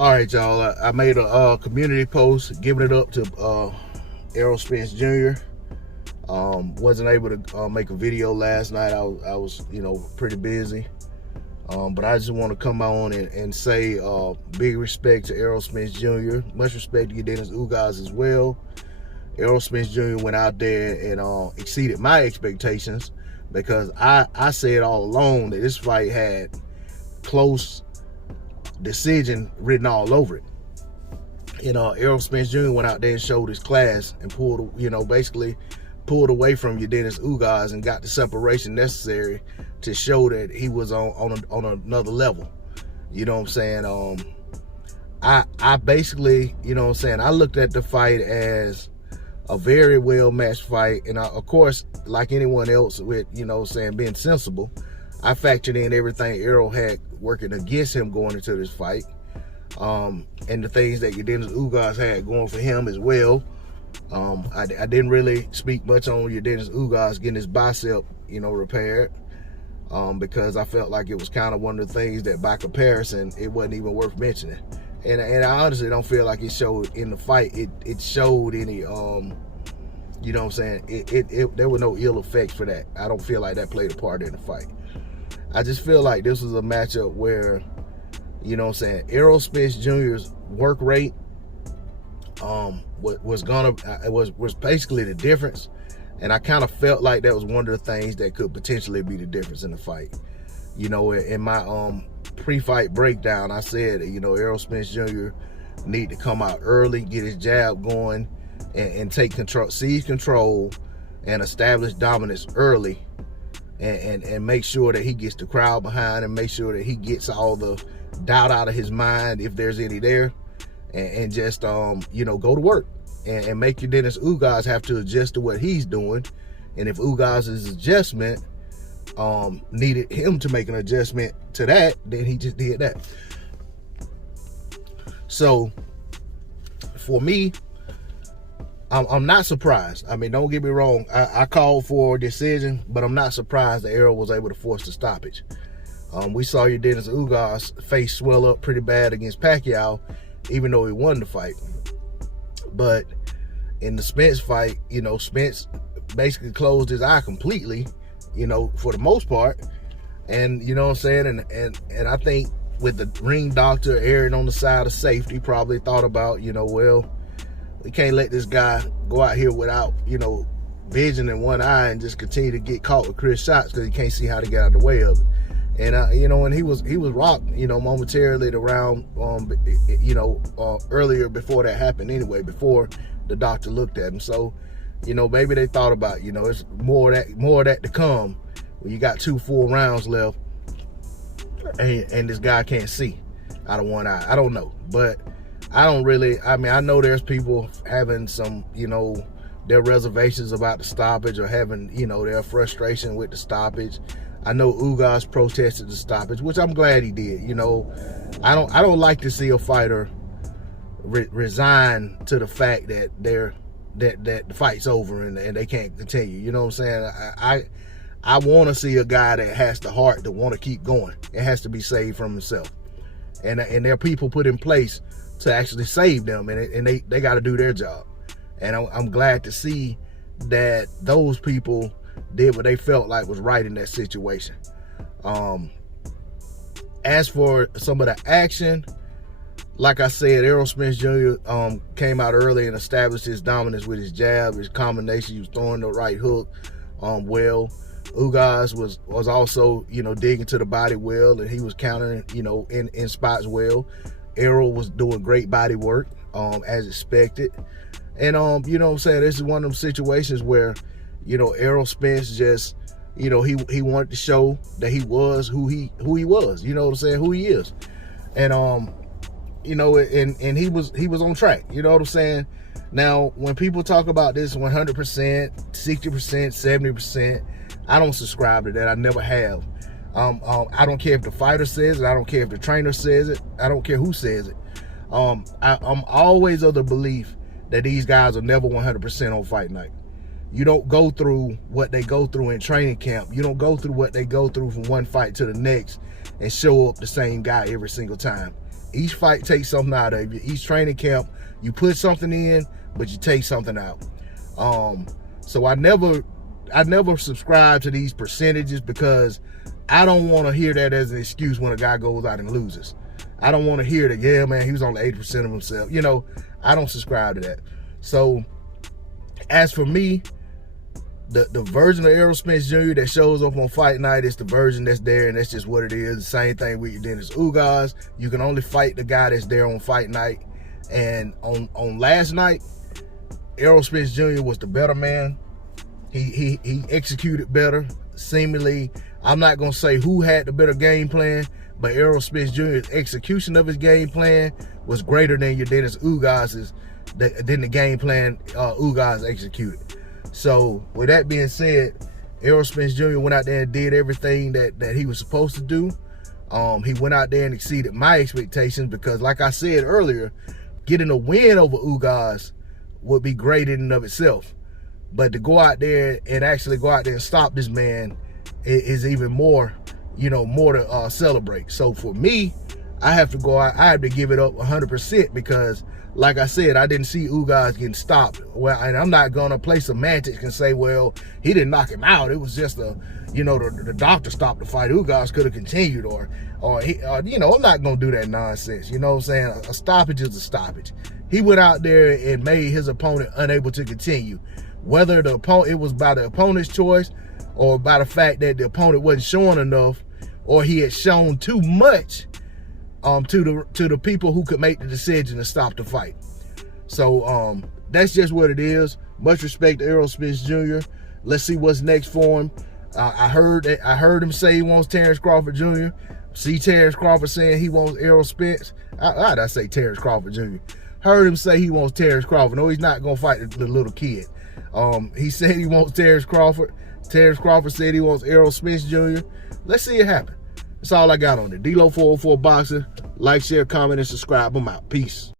All right, y'all. I made a community post giving it up to Errol Spence Jr. Wasn't able to make a video last night. I was pretty busy. But I just want to come on and say big respect to Errol Spence Jr. Much respect to Yordenis Ugas as well. Errol Spence Jr. went out there and exceeded my expectations, because I said all along that this fight had close decision written all over it. Errol Spence Jr. went out there and showed his class and basically pulled away from Yordenis Ugas and got the separation necessary to show that he was on another level. You know what I'm saying? I basically, I looked at the fight as a very well matched fight, and of course, like anyone else with being sensible, I factored in everything Errol had working against him going into this fight, and the things that Yordenis Ugas had going for him as well. I didn't really speak much on Yordenis Ugas getting his bicep, repaired, because I felt like it was kind of one of the things that, by comparison, it wasn't even worth mentioning. And I honestly don't feel like it showed in the fight. It showed any, there were no ill effects for that. I don't feel like that played a part in the fight. I just feel like this was a matchup where, Errol Spence Jr.'s work rate was basically the difference, and I kind of felt like that was one of the things that could potentially be the difference in the fight. In my pre-fight breakdown, I said Errol Spence Jr. need to come out early, get his jab going, and take control, seize control, and establish dominance early, and make sure that he gets the crowd behind, and make sure that he gets all the doubt out of his mind, if there's any there, and just go to work and make Yordenis Ugas have to adjust to what he's doing. And if Ugas' adjustment needed him to make an adjustment to that, then he just did that. So for me, I'm not surprised. I mean, don't get me wrong, I called for a decision, but I'm not surprised that Errol was able to force the stoppage. We saw Yordenis Ugas' face swell up pretty bad against Pacquiao, even though he won the fight. But in the Spence fight, Spence basically closed his eye completely, for the most part. And you know what I'm saying? And I think with the ring doctor erring on the side of safety, probably thought about, well, we can't let this guy go out here without, vision in one eye and just continue to get caught with crisp shots, because he can't see how to get out of the way of it. And and he was rocked, momentarily the round, earlier before that happened anyway, before the doctor looked at him. So, maybe they thought about, it's more of that to come when you got 2 full rounds left, and this guy can't see out of one eye. I don't know, but I know there's people having some, their reservations about the stoppage, or having, their frustration with the stoppage. I know Ugas protested the stoppage, which I'm glad he did. I don't like to see a fighter resign to the fact that that the fight's over and they can't continue. You know what I'm saying? I want to see a guy that has the heart to want to keep going. It has to be saved from himself, and there are people put in place to actually save them, and they got to do their job. And I'm glad to see that those people did what they felt like was right in that situation. As for some of the action, like I said, Errol Spence Jr. Came out early and established his dominance with his jab, his combination. He was throwing the right hook well. Ugas was also, digging to the body well, and he was countering, in spots well. Errol was doing great body work, as expected. And, this is one of them situations where, Errol Spence just, he wanted to show that he was who he was, who he is. And, and he was on track, you know what I'm saying? Now, when people talk about this 100%, 60%, 70%, I don't subscribe to that. I never have. I don't care if the fighter says it. I don't care if the trainer says it. I don't care who says it. I'm always of the belief that these guys are never 100% on fight night. You don't go through what they go through in training camp. You don't go through what they go through from one fight to the next and show up the same guy every single time. Each fight takes something out of you. Each training camp, you put something in, but you take something out. So I never subscribe to these percentages, because I don't want to hear that as an excuse when a guy goes out and loses. I don't want to hear that, yeah, man, he was only 80% of himself. You know, I don't subscribe to that. So as for me, the version of Errol Spence Jr. that shows up on fight night is the version that's there, and that's just what it is. The same thing with Yordenis Ugas. You can only fight the guy that's there on fight night. And on last night, Errol Spence Jr. was the better man. He executed better, seemingly. I'm not going to say who had the better game plan, but Errol Spence Jr.'s execution of his game plan was greater than Yordenis Ugas's, than the game plan Ugas executed. So with that being said, Errol Spence Jr. went out there and did everything that he was supposed to do. He went out there and exceeded my expectations, because like I said earlier, getting a win over Ugas would be great in and of itself. But to go out there and actually go out there and stop this man is even more, more to celebrate. So for me, I have to go out, I have to give it up 100%, because like I said, I didn't see Ugas getting stopped. Well, and I'm not gonna play semantics and say, well, he didn't knock him out. It was just the doctor stopped the fight. Ugas could have continued, or I'm not gonna do that nonsense. You know what I'm saying? A stoppage is a stoppage. He went out there and made his opponent unable to continue. Whether it was by the opponent's choice, or by the fact that the opponent wasn't showing enough, or he had shown too much to the people who could make the decision to stop the fight. So that's just what it is. Much respect to Errol Spence Jr. Let's see what's next for him. I heard him say he wants Terrence Crawford Jr. See Terrence Crawford saying he wants Errol Spence. I say Terrence Crawford Jr. Heard him say he wants Terrence Crawford. No, he's not gonna fight the little kid. He said he wants Terrence Crawford. Terrence Crawford said he wants Errol Spence Jr. Let's see it happen. That's all I got on it. D-Lo 404 Boxer. Like, share, comment, and subscribe. I'm out. Peace.